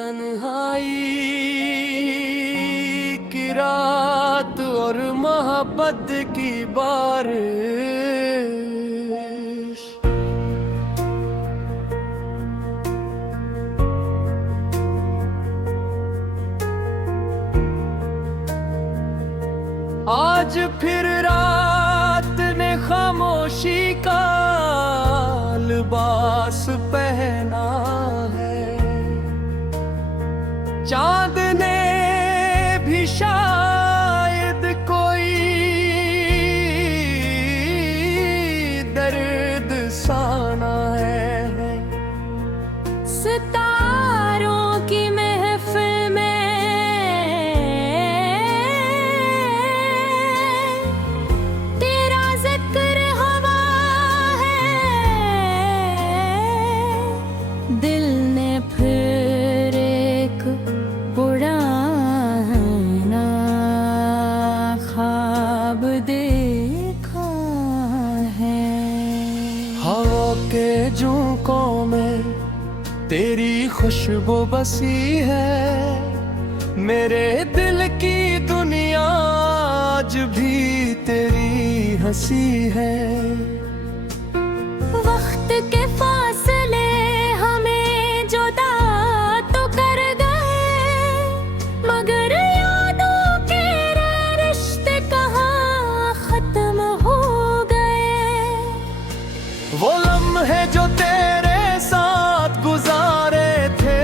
तन्हाई की रात और मोहब्बत की बारिश, आज फिर रात ने खामोशी का लिबास पहना है। चांद ने भी शायद कोई दर्द साना है। सितारों की महफिल में तेरा जिक्र हवा है। दिल ने फिर एक पुराना ख्वाब देखा है। हवा के झोंकों में तेरी खुशबू बसी है। मेरे दिल की दुनिया आज भी तेरी हंसी है। वक्त के फासले हमें जुदा तो कर गए, मगर यादों के रिश्ते कहाँ खत्म हो गए। वो लम्हे जो तेरे साथ गुजारे थे,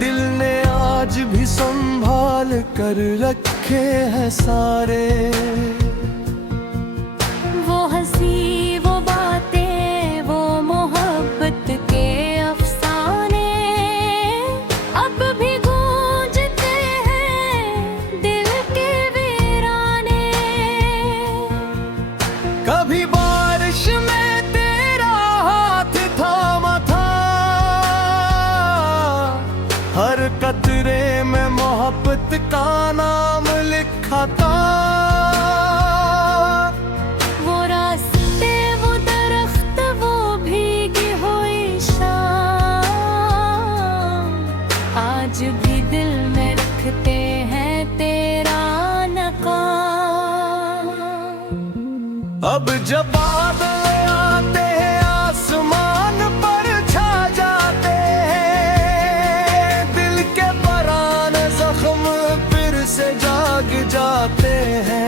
दिल ने आज भी संभाल कर रखे हैं सारे। वो हंसी, वो बातें, वो मोहब्बत के अफसाने अब भी गूंजते हैं दिल के वीराने। कभी बारिश में तेरा हाथ थामा था, हर कतरे में मोहब्बत का नाम लिखा था। वो रास्ते, वो दरख्त, वो भीगी हुई शाम आज भी दिल में रखते हैं तेरा नकाम। अब जब बादल आते हैं आसमान पर छा जाते हैं, दिल के पुराने जख्म फिर से जाग जाते हैं।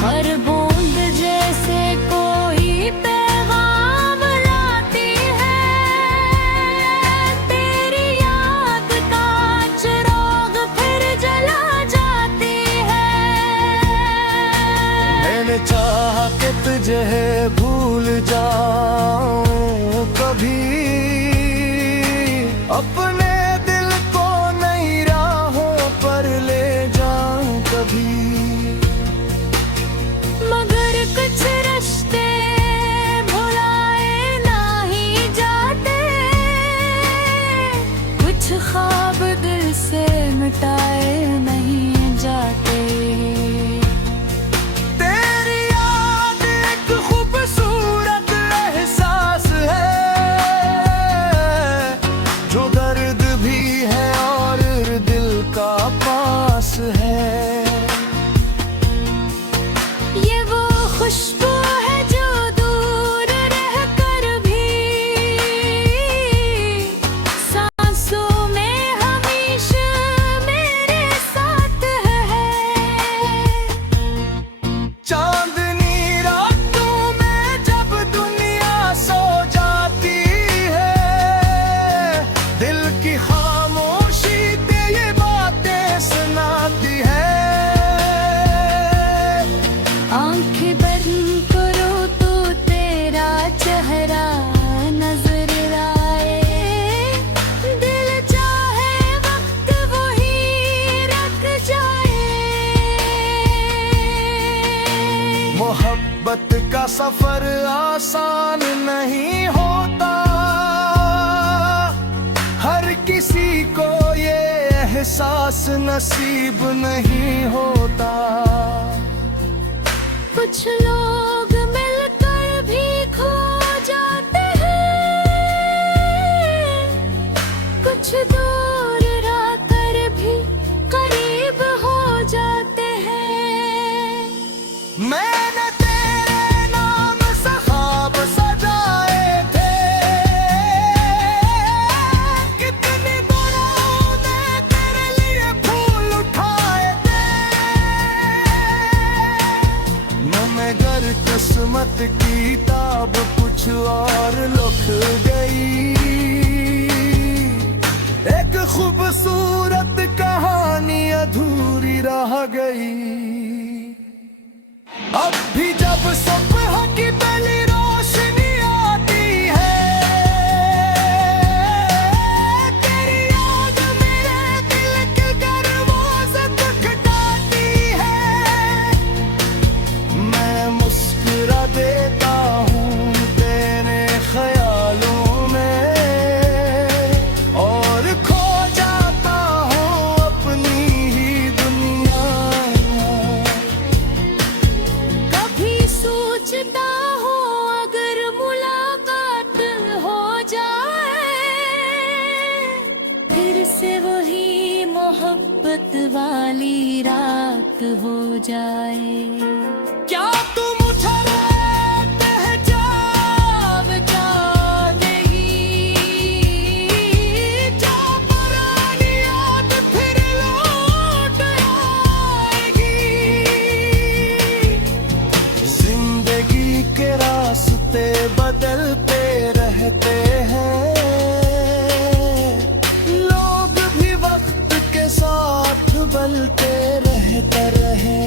हर बूंद जैसे कोई पैगाम लाती है, तेरी याद का चिराग फिर जला जाती है। मैंने चाहा कि तुझे भूल जाऊं कभी, अपने दिल को नई राहों पर ले जाऊं कभी। मगर कुछ रिश्ते भुलाए नहीं जाते, कुछ ख्वाब दिल से मिटाए नहीं जाते। तेरी याद एक खूबसूरत एहसास है, जो दर्द भी है और दिल का पास है। ये वो खुशबू है जो दूर रहकर भी सांसों में हमेशा मेरे साथ है। चांदनी रातों में जब दुनिया सो जाती है, दिल की खामोशी ते ये बातें सुनाती है। आंखें बंद करो तो तेरा चेहरा नजर आए, दिल चाहे वक्त वही रख जाए। मोहब्बत का सफर आसान नहीं होता, हर किसी को ये एहसास नसीब नहीं होता। कुछ लोग मिलकर भी खो जाते हैं, किस्मत की ताब कुछ और लिख गई। एक खूबसूरत कहानी अधूरी रह गई। अब भी जब सुबह की पहली रोशनी आती है, तेरी याद मेरे दिल के दरवाजे खटखटाती है। मैं मुस्कुरा देता हूँ तेरे ख्यालों में और खो जाता हूँ अपनी ही दुनिया। कभी सोचता हूँ अगर मुलाकात हो जाए, फिर से वही मोहब्बत वाली रात हो जाए। क्या तू मुझे पहचान नहीं, जा पुरानी याद फिर लौट आएगी। जिंदगी के रास्ते बदलते रहते हैं, लोग भी वक्त के साथ बदलते रहते रहे।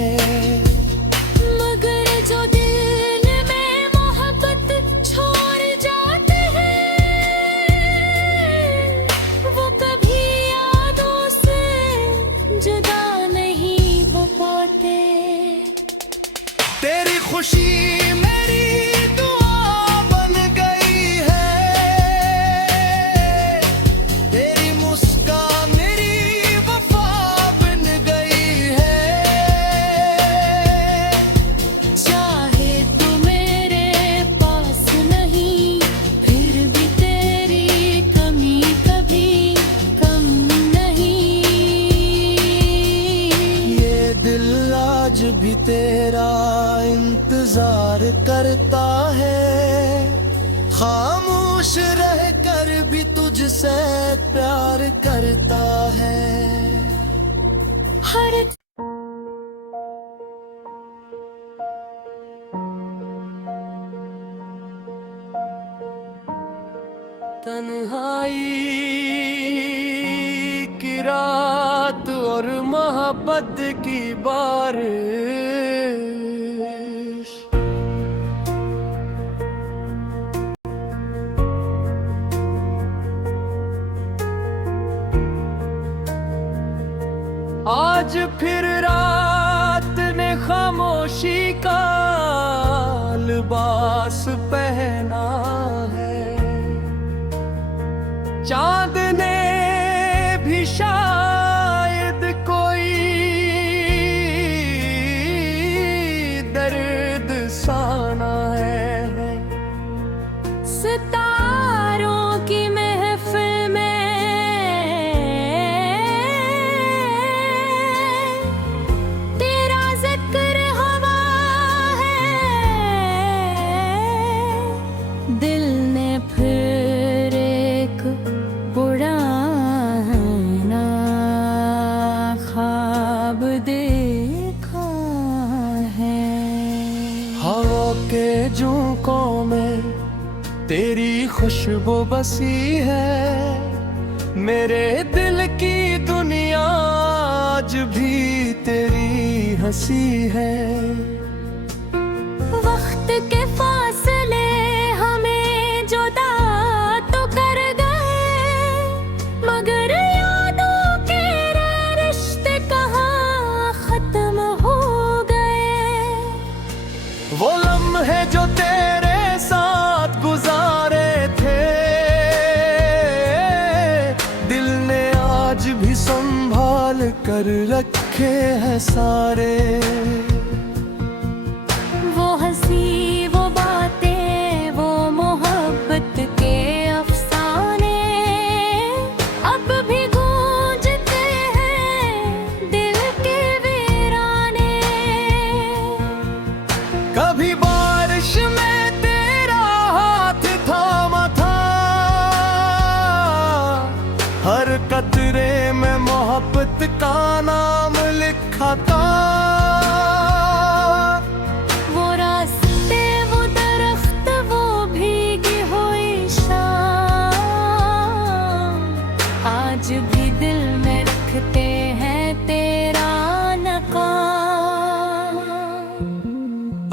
मगर जो दिल में मोहब्बत छोड़ जाते हैं, वो कभी यादों से जुदा नहीं हो पाते। तेरी खुशी मेरी दुआ बन गई है, तेरी मुस्कान मेरी वफा बन गई है। चाहे तू मेरे पास नहीं, फिर भी तेरी कमी कभी कम नहीं। ये दिल आज भी तेरा इंतजार करता है, खामोश रह कर भी तुझसे प्यार करता है। हर तन्हाई की रात और मोहब्बत की बारिश, आज फिर रात ने खामोशी का लिबास पहना है। चांद ने भी शायद कोई दर्द साना है। सितारों की महफिल में तेरा जिक्र हवा है। दिल ने फिर एक पुराना ख्वाब देखा है। हवा के झोंकों में तेरी खुशबू बसी है, मेरे दिल की दुनिया आज भी तेरी हंसी है। वक्त के फासले हमें जुदा तो कर गए, मगर यादों के रिश्ते कहाँ खत्म हो गए। वो लम्हे जो तेरे साथ गुजारे थे, दिल ने आज भी संभाल कर रखे हैं सारे। वो हंसी, वो बातें, वो मोहब्बत के अफसाने अब भी गूंजते हैं दिल के वीराने। कभी बारिश में तेरा हाथ थामा था, हर कतरे में मोहब्बत का नाम लिखा था।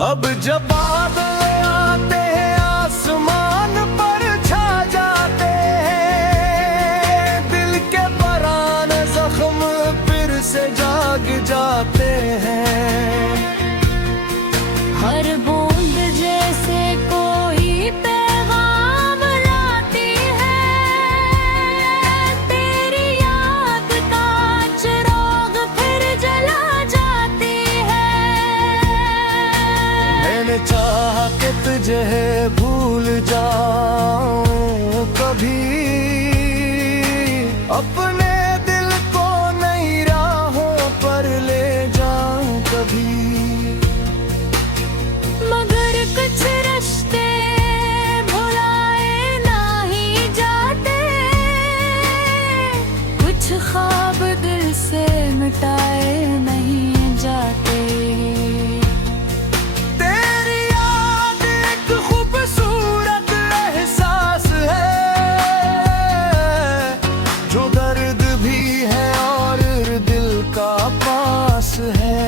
अब जब बादल आते हैं आसमान पर छा जाते हैं, दिल के पुराने जख्म फिर से जाग जाते हैं। हर बूंद जैसे कोई पैगाम लाती है, तेरी याद का चिराग फिर जला जाती है। मैंने चाहा कि तुझे भूल जाऊं कभी, अपने दिल को नई राहों पर ले जाऊं कभी। मगर कुछ रिश्ते भुलाए नहीं जाते, कुछ ख्वाब दिल से मिटाए नहीं जाते। तेरी याद एक खूबसूरत एहसास है, जो दर्द भी है और दिल का पास है।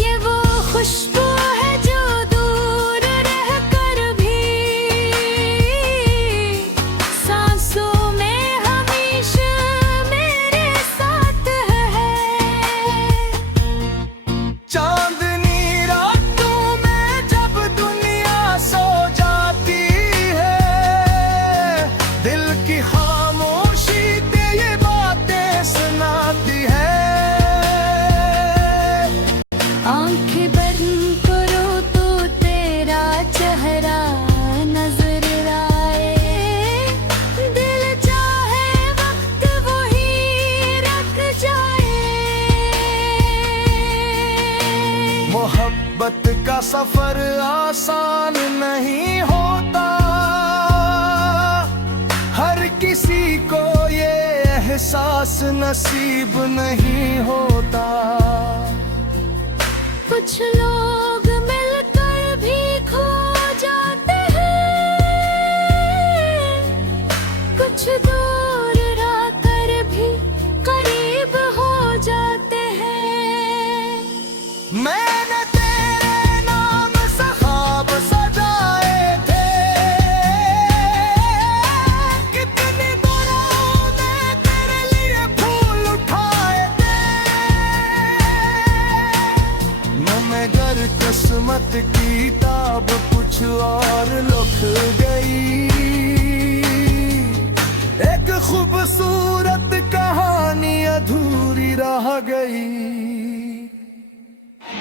ये वो खुशबू है जो दूर रहकर भी सांसों में हमेशा मेरे साथ है। चांदनी रातों में जब दुनिया सो जाती है, दिल की खामोशी ते ये बातें सुनाती है। आंखें बंद करो तो तेरा चेहरा नजर आए, दिल चाहे वक्त वही रख जाए। मोहब्बत का सफर आसान नहीं होता, हर किसी को ये एहसास नसीब नहीं होता। कुछ लोग मिलकर भी खो जाते हैं, कुछ दूर रहकर भी करीब हो जाते हैं। मैंने तेरे नाम से ख्वाब सजाए थे, कितनी दुआओं ने तेरे लिए फूल उठाए थे। मगर किस्मत की किताब कुछ और लिख गई, एक खूबसूरत कहानी अधूरी रह गई।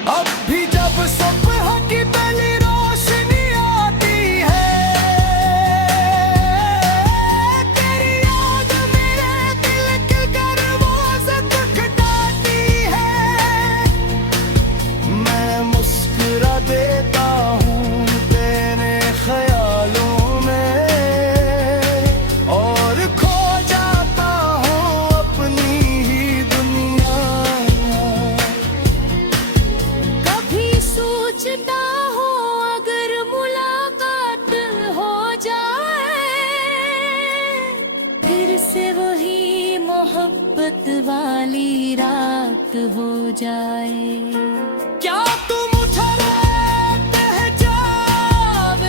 अब भी जब सुबह की पहली रोशनी आती है, तेरी याद मेरे दिल के दरवाजे खटखटाती है। मैं मुस्कुरा देता हूँ तेरे ख्यालों में, और खो जाता हूँ अपनी ही दुनिया। कभी सोचता हूँ अगर मुलाकात हो जाए, फिर से वही मोहब्बत वाली रात हो जाए। क्या तुम मुझे पहचान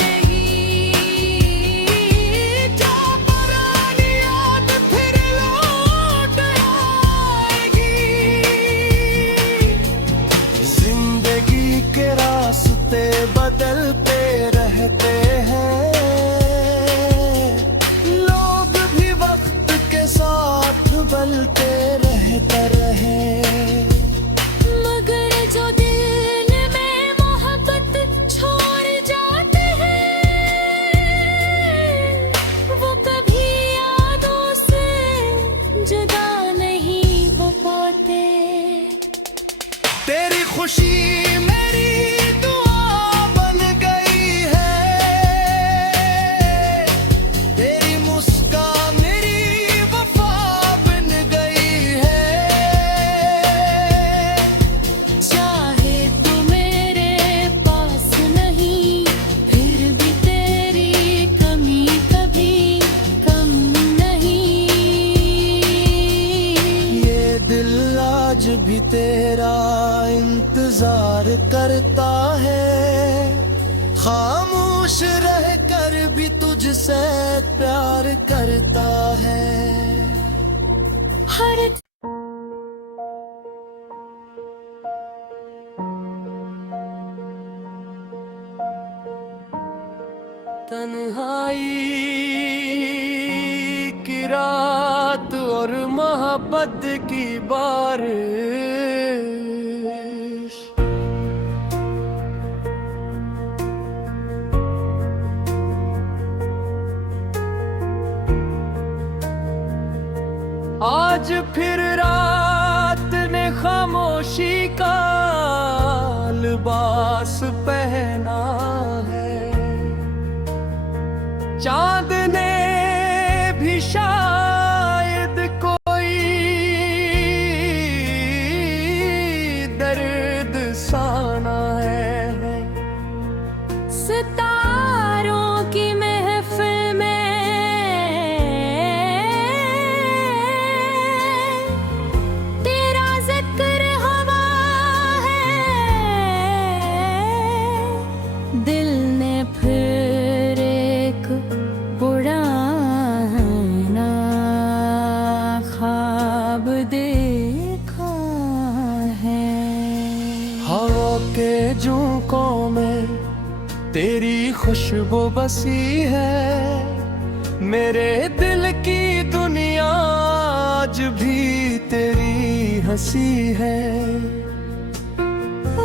नहीं, क्या पुरानी याद फिर लौट आएगी। जिंदगी के रास्ते बदलते रहते हैं, लोग भी वक्त के साथ बदलते रहते रहे। मगर जो दिल में मोहब्बत छोड़ जाते हैं, वो कभी यादों से जुदा नहीं हो पाते। तेरी खुशी मेरी दुआ बन गई है, तेरी मुस्कान मेरी वफा बन गई है। चाहे तू मेरे पास नहीं, फिर भी तेरी कमी कभी कम नहीं। ये दिल आज आज भी तेरा इंतजार करता है, खामोश रह कर भी तुझसे प्यार करता है। हर तन्हाई की रात और मोहब्बत की बारिश, आज फिर रात ने खामोशी का लिबास पहना है, चांद ने भी शायद कोई दर्द साना है। सितारों की महफिल में तेरा जिक्र हवा है, दिल ने फिर एक पुराना ख्वाब देखा है। हवा के झोंकों में तेरी खुशबू बसी है, मेरे दिल की दुनिया आज भी तेरी हंसी है।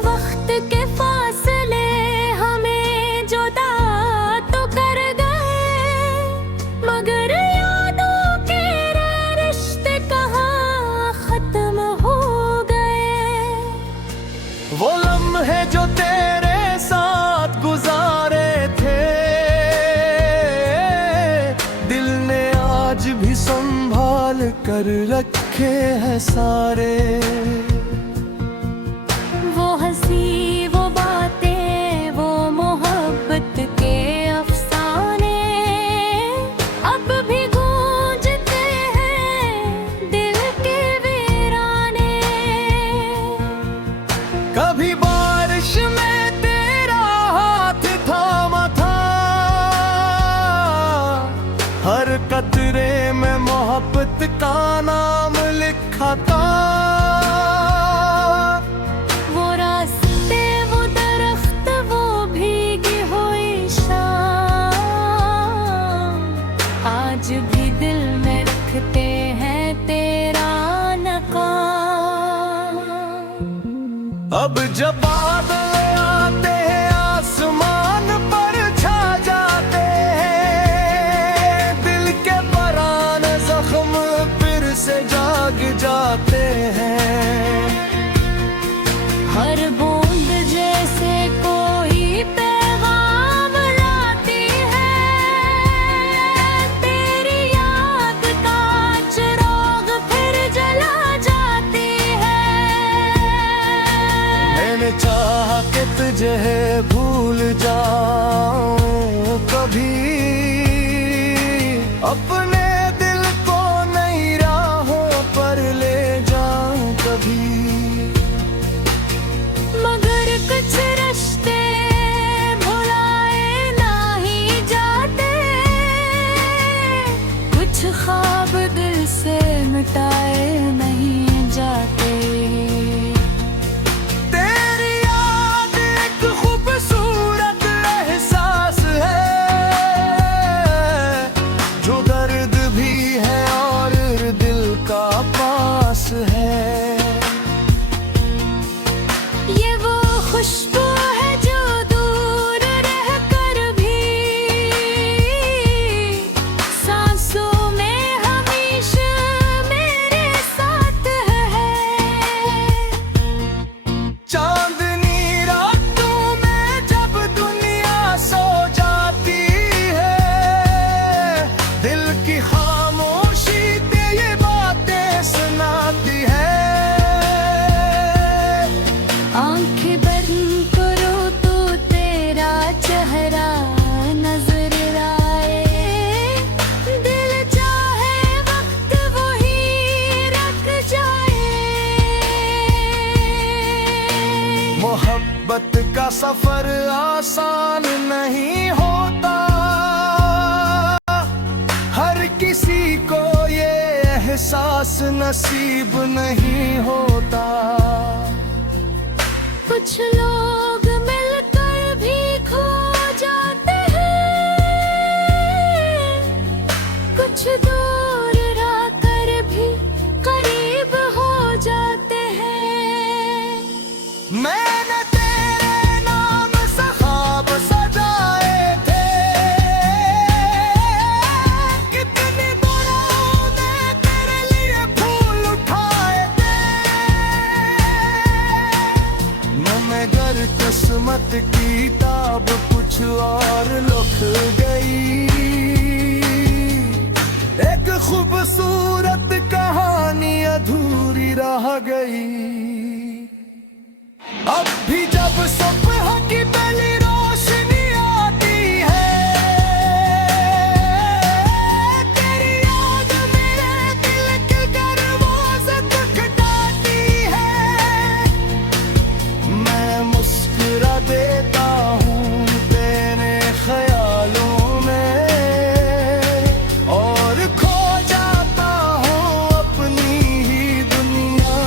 वक्त के फासले हमें जुदा तो कर गए, मगर यादों के रिश्ते कहाँ खत्म हो गए। वो लम्हे जो तेरे साथ गुजारे थे, दिल ने आज भी संभाल कर रखे हैं सारे। वो हंसी, वो बातें, वो मोहब्बत के अफसाने अब भी गूंजते हैं दिल के वीराने। कभी बारिश में तेरा हाथ थामा था, हर कतरे में मोहब्बत का नाम लिखा था। वो रास्ते, वो दरख्त, वो भीगी हुई शाम आज भी दिल में रखते हैं तेरा नकाम। अब जब बादल आते हैं आसमान पर छा जाते हैं, दिल के पुराने जख्म फिर से जाग जाते हैं। हर बूंद जैसे कोई पैगाम लाती है, तेरी याद का चिराग फिर जला जाती है। मैंने चाहा कि तुझे भूल जाऊं कभी, अपने दिल को नई राहों पर ले जाऊं कभी। मगर कुछ रिश्ते भुलाए नहीं जाते, कुछ ख्वाब दिल से मिटाए नहीं जाते। तेरी याद एक खूबसूरत एहसास है, जो दर्द भी है और दिल का पास है। ये वो खुशबू है जो दूर रहकर भी सांसों में हमेशा मेरे साथ है। चांदनी रातों में जब दुनिया सो जाती है, दिल की खामोशी ते ये बातें सुनाती है। आंखें बंद सफर आसान नहीं होता, हर किसी को ये एहसास नसीब नहीं होता। कुछ लोग मिलकर भी खो जाते हैं, कुछ दूर रहकर भी करीब हो जाते हैं। मैंने तेरे नाम से ख्वाब सजाए थे, कितनी दुआओं ने तेरे लिए फूल उठाए थे, मगर किस्मत की किताब कुछ और लिख गई। एक खूबसूरत कहानी अधूरी रह गई। अब भी जब सुबह की पहली रोशनी आती है, तेरी याद मेरे दिल के दरवाजे खटखटाती है। मैं मुस्कुरा देता हूँ तेरे ख्यालों में, और खो जाता हूँ अपनी ही दुनिया।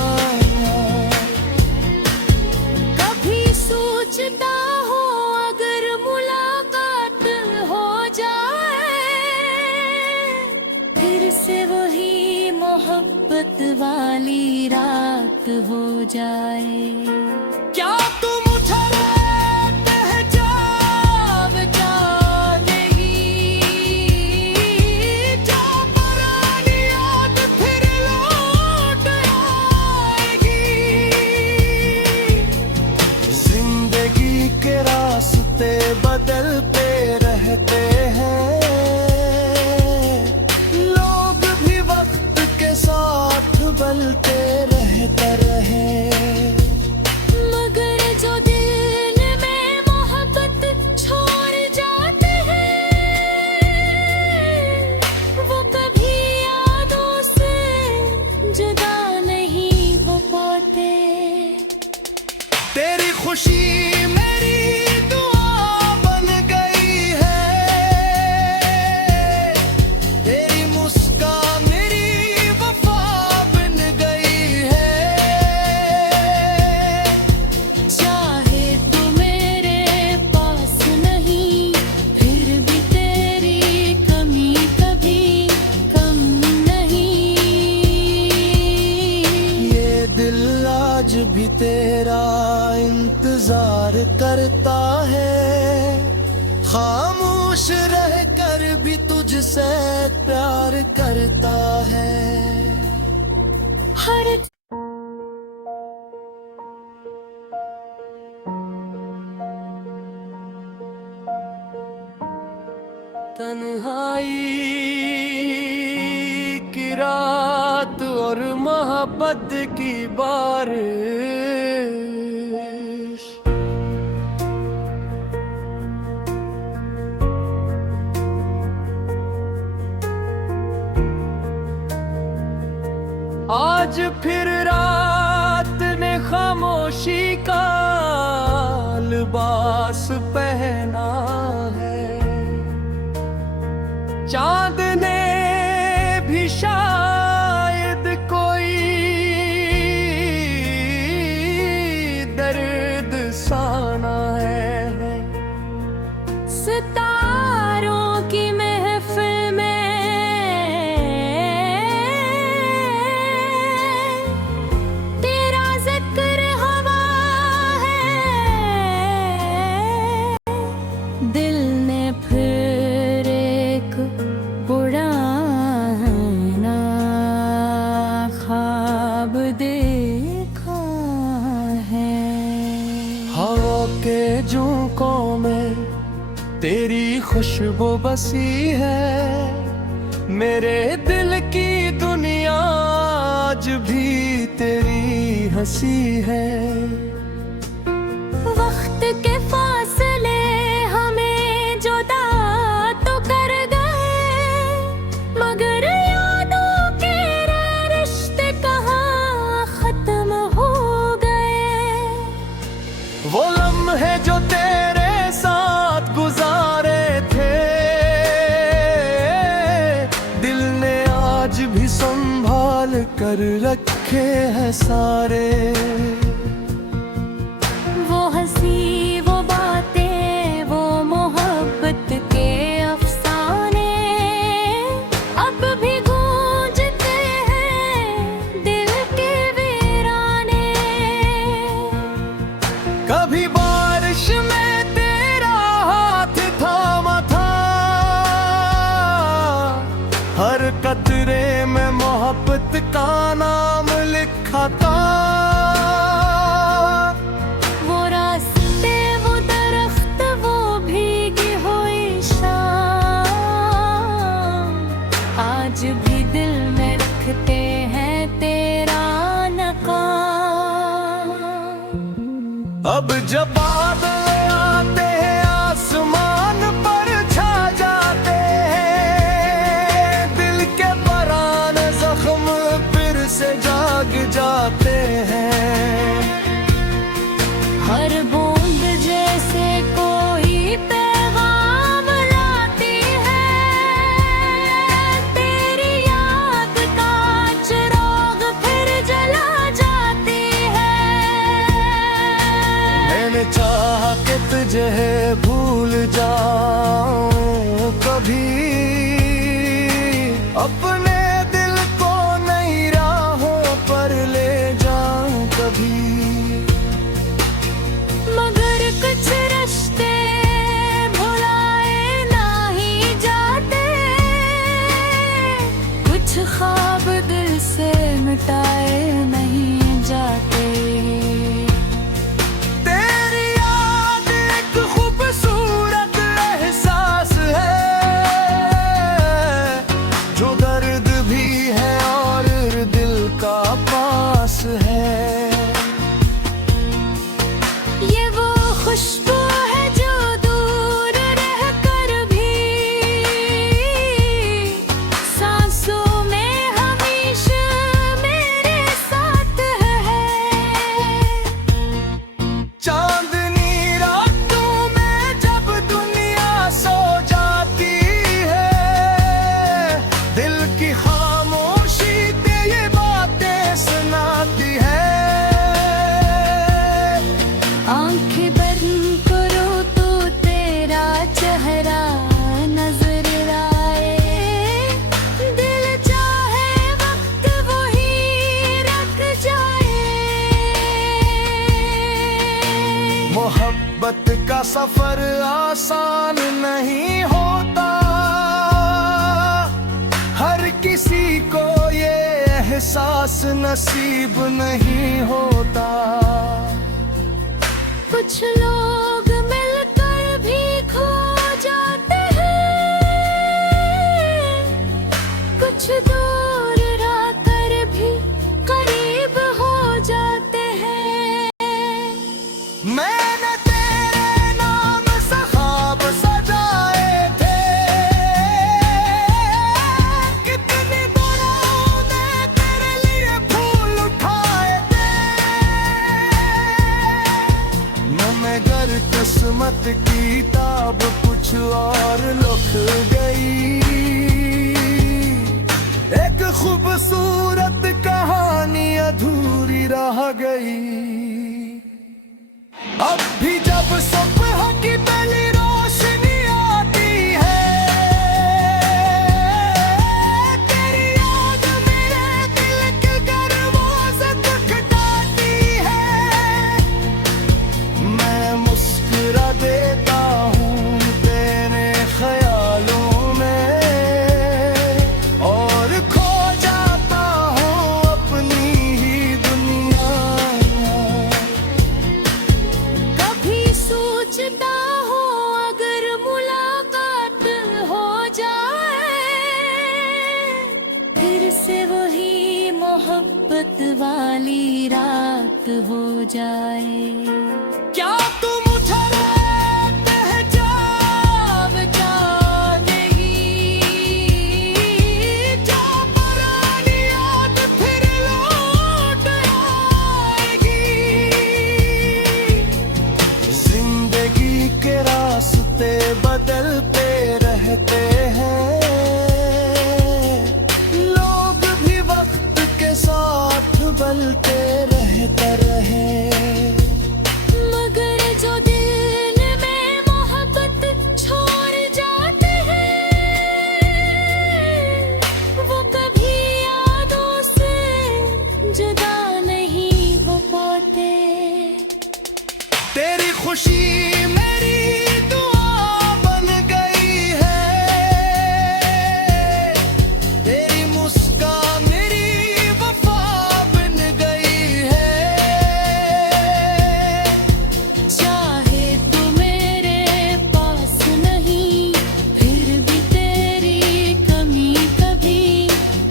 कभी सोचता हूँ अगर मुलाकात हो जाए, फिर से वही मोहब्बत वाली रात हो जाए। क्या तू मुझे पहचान जाएगी, जा पुरानी याद फिर लौट आएगी। जिंदगी के रास्ते बदलते रहते हैं, लोग भी वक्त के साथ बदलते रहते रहे। मगर जो दिल में मोहब्बत छोड़ जाते हैं, वो कभी यादों से जुदा नहीं हो पाते। तेरी खुशी मेरी दुआ बन गई है, तेरी मुस्कान मेरी वफा बन गई है। चाहे तू मेरे पास नहीं, फिर भी तेरी कमी कभी कम नहीं। ये दिल आज भी तेरा इंतजार करता है, खामोश रह कर भी तुझसे प्यार करता है। हर तन्हाई की रात और मोहब्बत की बारिश, आज फिर रात ने खामोशी का लिबास पहना है। चांद ने भी शायद कोई दर्द साना है। सितारों की महफिल में तेरा जिक्र हवा है, दिल ने फिर एक पुराना ख्वाब देखा है। हवा के झोंकों में तेरी खुशबू बसी है, मेरे दिल की दुनिया आज भी तेरी हंसी है। वक्त के फासले हमें जुदा तो कर गए, मगर यादों के रिश्ते कहाँ खत्म हो गए। वो लम्हे जो रखे हैं सारे। वो हंसी वो बातें वो मोहब्बत के अफसाने अब भी गूंजते हैं दिल के वीराने। कभी बारिश में तेरा हाथ थामा था, हर कतरे में मोहब्बत का नाम लिखा था। वो रास्ते वो दरख्त वो भीगी हुई शाम आज भी दिल में रखते हैं तेरा नकाम। अब जब बादल आते हैं आसमान पर छा जाते हैं, दिल के पराने जख्म फिर से जाग जाते हैं। हर बूंद जैसे कोई पैगाम लाती है, तेरी याद का चिराग फिर जला जाती है। मैंने चाहा कि तुझे भूल जाऊं कभी, अपने दिल को नई राहों पर ले जाऊं कभी। मगर कुछ रिश्ते भुलाए नहीं जाते, कुछ ख्वाब दिल से मिटाए नहीं जाते। तेरी याद एक खूबसूरत एहसास है, जो दर्द भी है और दिल का पास है। ये वो खुशबू है जो दूर रहकर भी सांसों में हमेशा मेरे साथ है। चांदनी रातों में जब दुनिया सो जाती है, दिल की खामोशी ते ये बातें सुनाती है। आंखें बंद करो तो तेरा चेहरा नजर आए, दिल चाहे वक्त वही रख जाए। मोहब्बत का सफर आसान नहीं होता, हर किसी को ये एहसास नसीब नहीं होता। कुछ लोग मिलकर भी खो जाते हैं, कुछ दूर रहकर भी करीब हो जाते हैं। मैंने तेरे नाम से ख्वाब सजाए थे, कितनी दुआओं ने तेरे लिए फूल उठाए थे। मगर किस्मत की किताब कुछ और लिख गई, एक खूबसूरत कहानी अधूरी रह गई। अब भी जब सुबह की पहली रोशनी आती है, तेरी याद मेरे दिल के दरवाजे खटखटाती है। मैं मुस्कुरा देता हूँ तेरे ख्यालों में, और खो जाता हूँ अपनी ही दुनिया। कभी सोचता हूँ अगर मुलाकात हो जाए, फिर से वही मोहब्बत वाली रात हो जाए। क्या तू मुझे पहचान नहीं, क्या पुरानी याद फिर लौट आएगी। जिंदगी के रास्ते बदलते रहते हैं, लोग भी वक्त के साथ संभालते रहते रहे। मगर जो दिल में मोहब्बत छोड़ जाते हैं, वो कभी यादों से जुदा नहीं हो पाते। तेरी खुशी मेरी दुआ बन गई है, तेरी मुस्कान मेरी वफा बन गई है। चाहे तू मेरे पास नहीं, फिर भी तेरी कमी कभी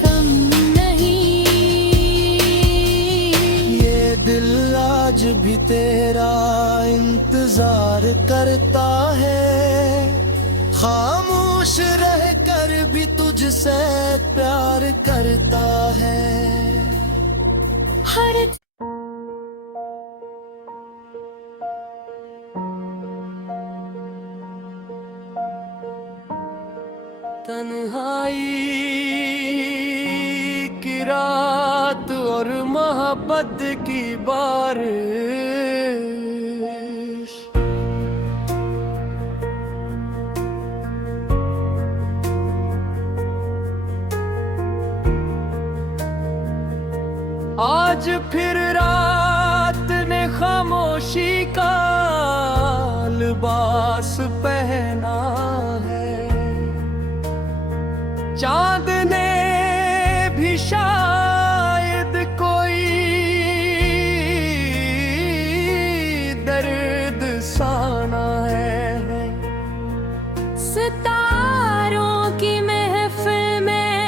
कम नहीं। ये दिल आज भी तेरा इंतजार करता है, खामोश रह कर भी तुझसे प्यार करता है। हर तन्हाई की रात और मोहब्बत की बारिश, आज फिर रात ने खामोशी का लिबास पहना है। चांद ने भी शायद कोई दर्द साना है। सितारों की महफिल में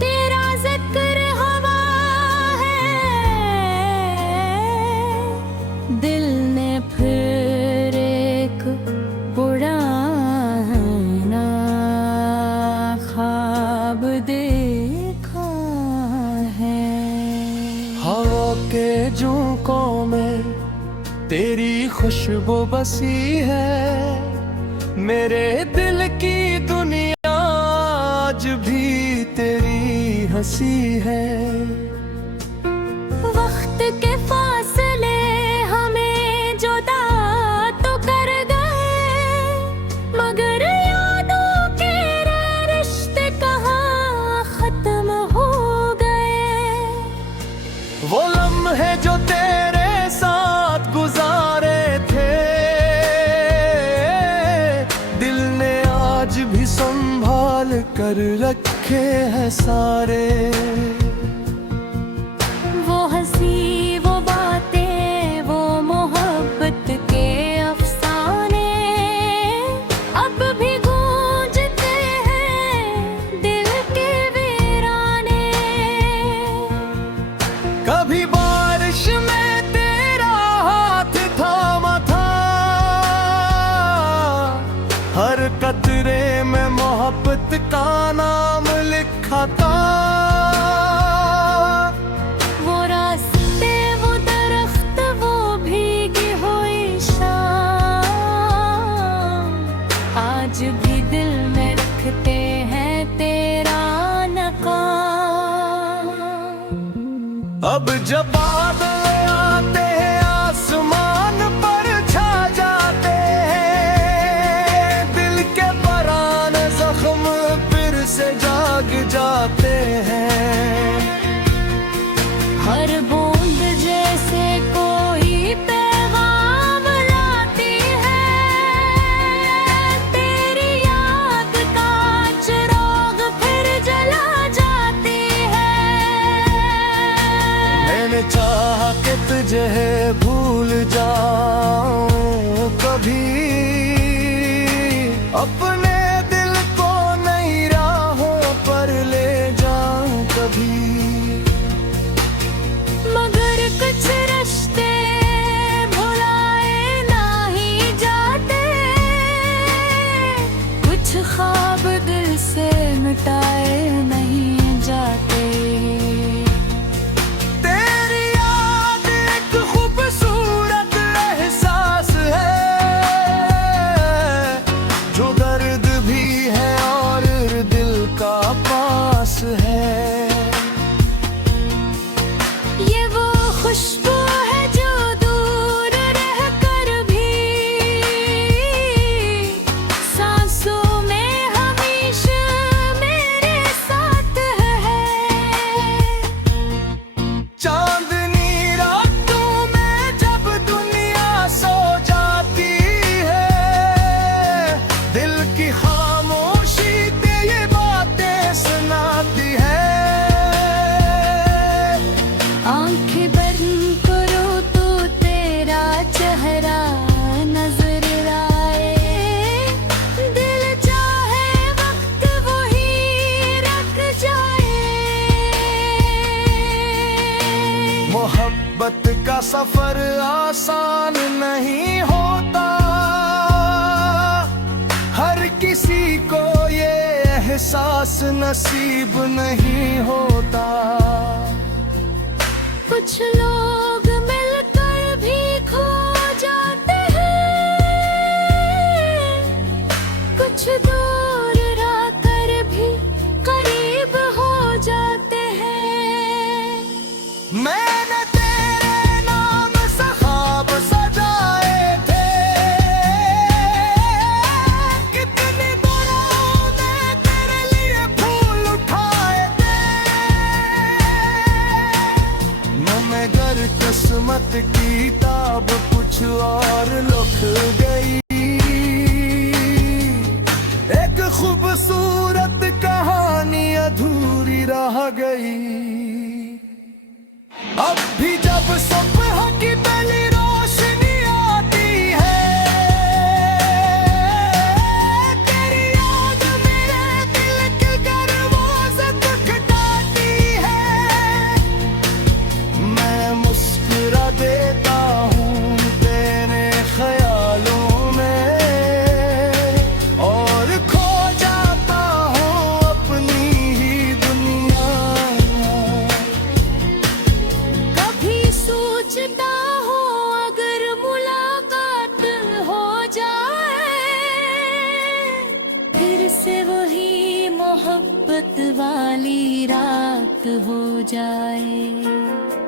तेरा जिक्र हवा है। दिल ने फिर एक पुराना ख्वाब देखा है। हवा के झोंकों में तेरी खुशबू बसी है, मेरे दिल की दुनिया आज भी तेरी हंसी है। वक्त के फासले हमें जुदा तो कर गए, मगर यादों के रिश्ते कहाँ खत्म हो गए। वो लम्हे जो तेरे साथ गुजारे थे, दिल ने आज भी संभाल कर रखे हैं सारे। वो हंसी, वो बातें, वो मोहब्बत के अफसाने अब भी गूंजते हैं दिल के वीराने। कभी बारिश में तेरा हाथ थामा था, हर कतरे में मोहब्बत का नाम लिखा था। वो रास्ते, वो दरख्त, वो भीगी हुई शाम, आज भी दिल में रखते हैं तेरा नकाम। अब जब बादल आते हैं आसमान पर छा जाते हैं, दिल के पराने जख्म फिर से जाग जाते हैं। हर बूंद जैसे कोई पैगाम लाती है, तेरी याद का चिराग फिर जला जाती है। मैंने चाहा कि तुझे भूल जाऊं कभी, अपने दिल को नई राहों पर ले जाऊं कभी। मगर कुछ रिश्ते भुलाए नहीं जाते, कुछ ख्वाब दिल से मिटाए नहीं जाते। तेरी याद एक खूबसूरत एहसास है, जो दर्द भी है और दिल का सफर आसान नहीं होता, हर किसी को ये एहसास नसीब नहीं होता। कुछ लोग मिलकर भी खो जाते हैं, कुछ दूर रहकर भी करीब हो जाते हैं। मैंने तेरे नाम से ख्वाब सजाए थे, कितनी दुआओं ने तेरे लिए फूल उठाए थे, मगर किस्मत की किताब कुछ और लिख गई। एक खूबसूरत कहानी अधूरी रह गई। अब भी जब सुबह की पहली रोशनी आती है, तेरी याद मेरे दिल के दरवाजे खटखटाती है। मैं मुस्कुरा देता हूँ तेरे ख्यालों में, और खो जाता हूँ अपनी ही दुनिया। कभी सोचता हूँ अगर मुलाकात हो जाए, फिर से वही मोहब्बत वाली रात हो जाए।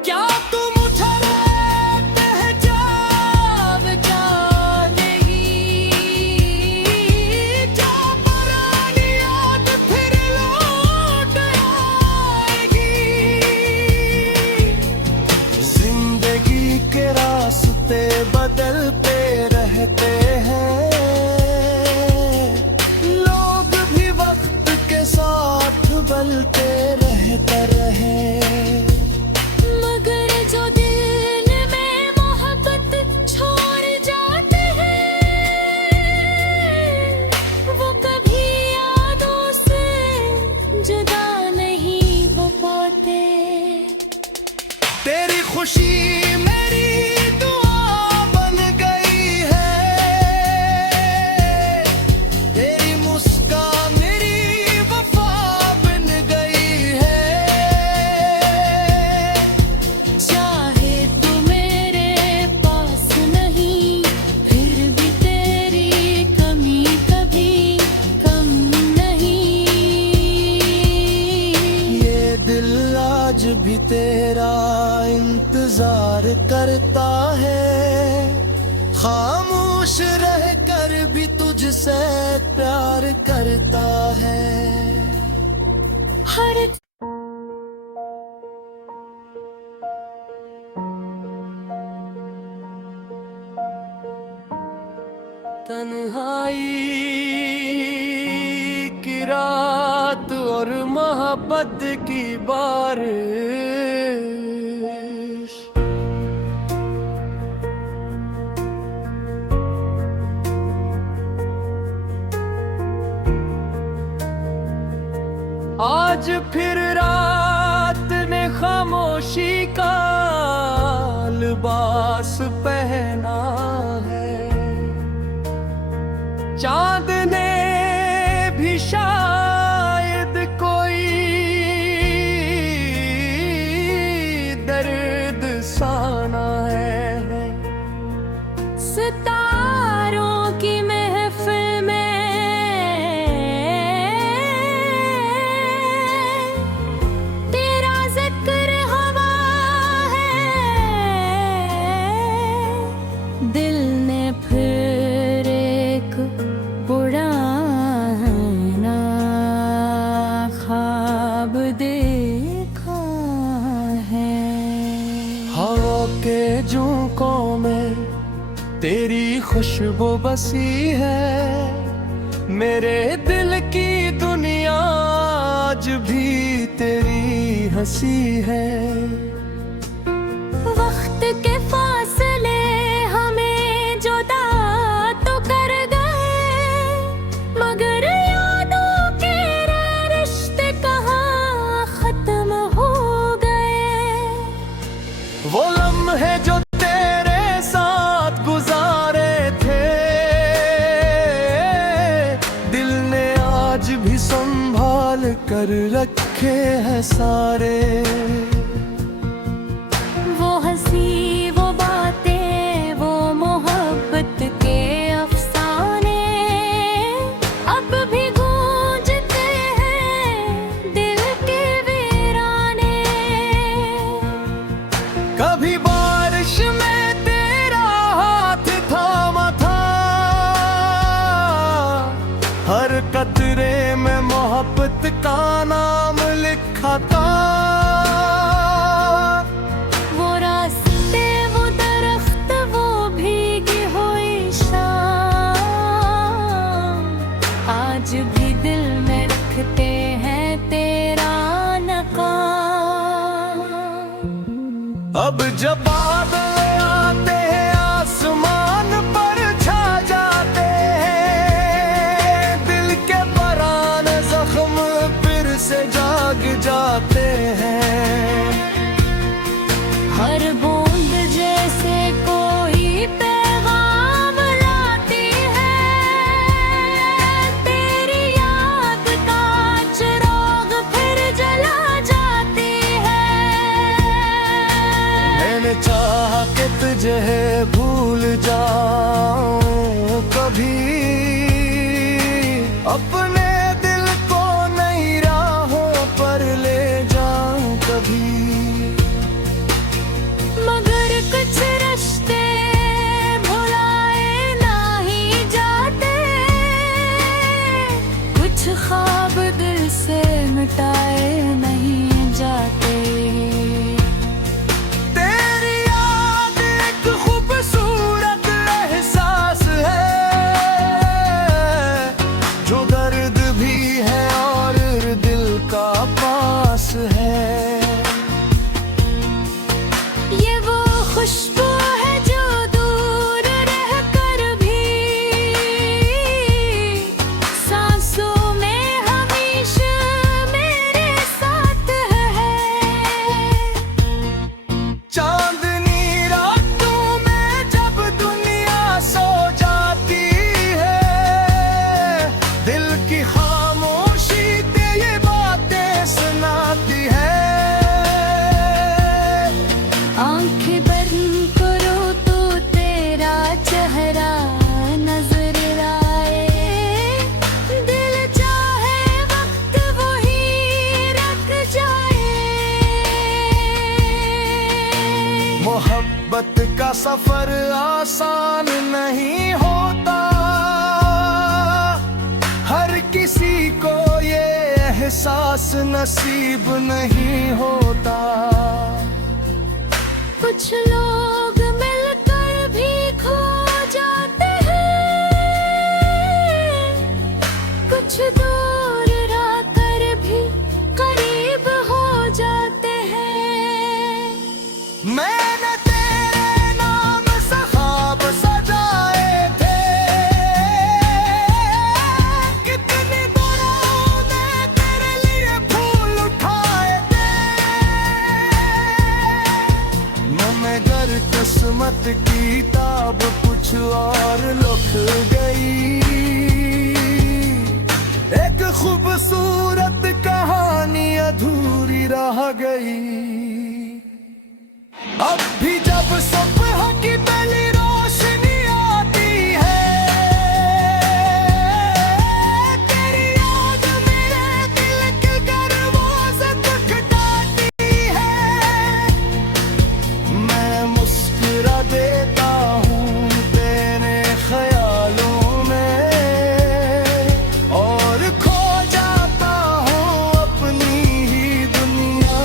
क्या तू मुझे पहचान जाएगी, क्या पुरानी याद फिर लौट आएगी। जिंदगी के रास्ते बदलते रहते हैं, लोग भी वक्त के साथ बदलते रहते रहे। मगर जो दिल में मोहब्बत छोड़ जाते हैं, वो कभी यादों से जुदा नहीं हो पाते। तेरी खुशी मेरी दुआ बन गई है, तेरी मुस्कान मेरी वफा बन गई है। चाहे तू मेरे पास नहीं, फिर भी तेरी कमी कभी कम नहीं। ये दिल आज भी तेरा इंतजार करता है, खामोश रह कर भी तुझसे प्यार करता है। हर तन्हाई की रात और मोहब्बत की बारिश, आज फिर रात ने खामोशी का लिबास पहना है। चांद ने भी शायद कोई दर्द साना है। सितारों की महफिल में तेरा जिक्र हवा है, दिल ने फिर एक पुराना ख्वाब देखा है। हवा के झोंकों में तेरी खुशबू बसी है, मेरे दिल की दुनिया आज भी तेरी हंसी है। वक्त के फासले हमें जुदा तो कर गए, मगर यादों के रिश्ते कहाँ खत्म हो गए। वो लम्हे जो रखे हैं सारे। वो हंसी वो बातें वो मोहब्बत के अफसाने अब भी गूंजते हैं दिल के वीराने। कभी बारिश में तेरा हाथ थामा था, हर कतरे में मोहब्बत का नाम लिखा था। वो रास्ते वो दरख्त वो भीगी हुई शाम आज भी दिल में रखते हैं तेरा नकाम। अब जब बादल आते हैं आसमान पर छा जाते हैं, दिल के पराने जख्म फिर से जाग जाते हैं। हर बूंद जैसे कोई पैगाम लाती है, तेरी याद का चिराग फिर जला जाती है। मैंने चाहा कि तुझे भूल जाऊं कभी, अपने दिल को नई राहों पर ले जाऊं कभी। मगर कुछ रिश्ते भुलाए नहीं जाते, कुछ ख्वाब दिल से मिटाए नहीं जाते। तेरी याद एक खूबसूरत एहसास है, जो दर्द भी है और दिल का पास है। ये वो खुशबू है जो दूर रहकर भी सांसों में हमेशा मेरे साथ है। चांदनी रातों में जब दुनिया सो जाती है, दिल की खामोशी ते ये बातें सुनाती है। आंखें बंद करो तो तेरा चेहरा नजर आए, दिल चाहे वक्त वही रख जाए। मोहब्बत का सफर आसान नहीं होता, हर किसी को ये एहसास नसीब नहीं होता। कुछ लोग मिलकर भी खो जाते हैं, कुछ दूर रहकर भी करीब हो जाते हैं। मैंने तेरे नाम से ख्वाब सजाए थे, कितनी दुआओं ने तेरे लिए फूल उठाए थे। मगर किस्मत की किताब कुछ और लिख गई, एक खूबसूरत कहानी अधूरी रह गई। अब भी जब सुबह की पहली रोशनी आती है, तेरी याद मेरे दिल के दरवाजे खटखटाती है। मैं मुस्कुरा देता हूँ तेरे ख्यालों में, और खो जाता हूँ अपनी ही दुनिया।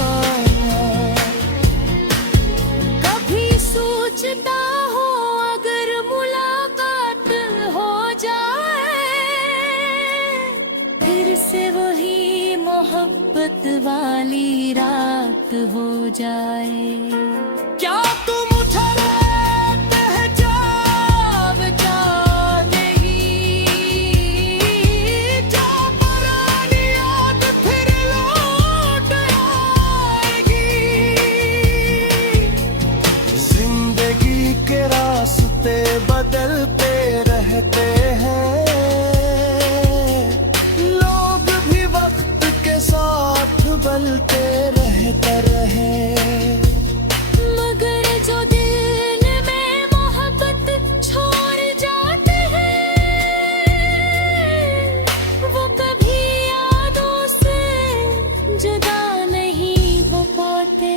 कभी सोचता हूँ अगर मुलाकात हो जाए, फिर से वही मोहब्बत वाली रात हो जाए। क्या तू मुझे पहचान नहीं, जा पुरानी याद फिर लौट आएगी। जिंदगी के रास्ते बदलते रहते हैं, लोग भी वक्त के साथ बलते रहता रहे। मगर जो दिल में मोहब्बत छोड़ जाते हैं, वो कभी यादों से जुदा नहीं हो पाते।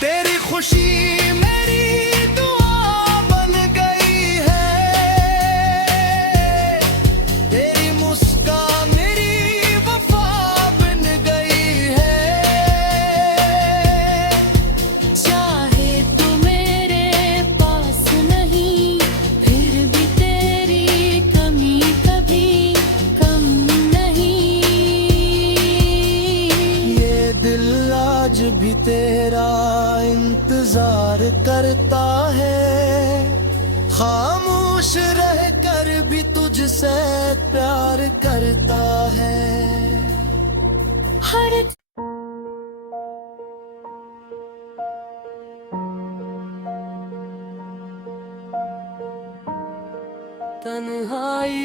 तेरी खुशी मेरी दुआ बन गई है, तेरी मुस्कान मेरी वफा बन गई है। चाहे तू मेरे पास नहीं, फिर भी तेरी कमी कभी कम नहीं। ये दिल आज भी तेरा इंतजार करता है, खामोश रह कर भी तुझसे प्यार करता है। हर तन्हाई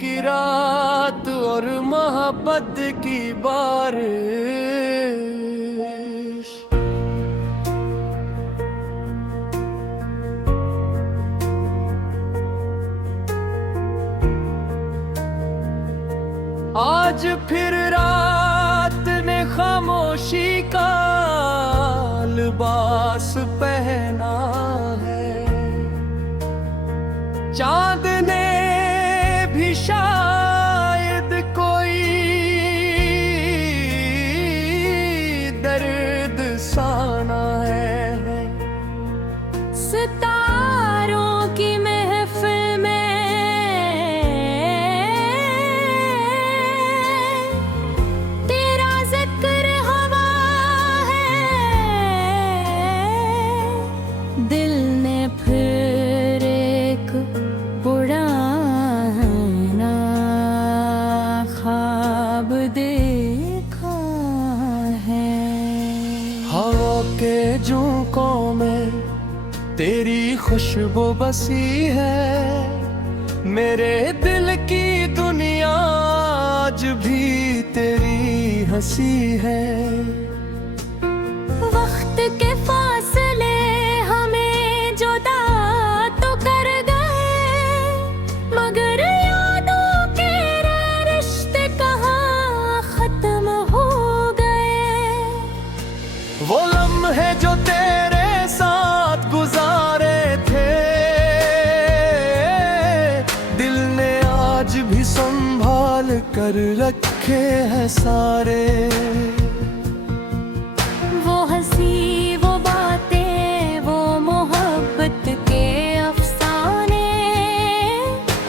की रात और मोहब्बत की बारिश, आज फिर रात ने खामोशी का लिबास पहना है। चांद ने भी शायद कोई दर्द साना है। सितारों की महफिल में तेरा जिक्र हवा है। दिल ने फिर एक पुराना ख्वाब देखा है। हवा के झोंकों में तेरी खुशबू बसी है, मेरे दिल की दुनिया आज भी तेरी हंसी है। वक्त के फासले हमें जुदा तो कर गए, मगर यादों के रिश्ते कहाँ खत्म हो गए। वो लम्हे जो तेरे साथ गुजारे थे, दिल ने आज भी संभाल कर रखे हैं सारे। वो हंसी, वो बातें, वो मोहब्बत के अफसाने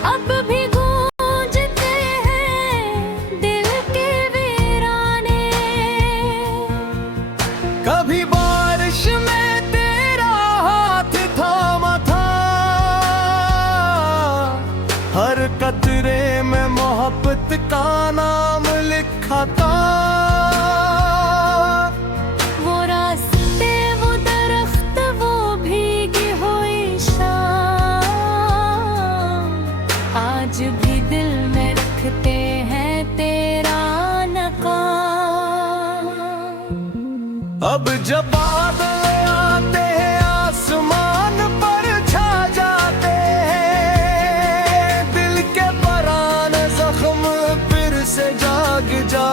अब भी गूंजते हैं दिल के वीराने। कभी बारिश में तेरा हाथ थामा था, हर कतरे में मोहब्बत का नाम लिखा था। वो रास्ते, वो दरख्त, वो भीगी हुई शाम, आज भी दिल में रखते हैं तेरा नकाम। अब जब बादल आते हैं आसमान पर छा जाते हैं, दिल के पराने जख्म फिर से जाग जा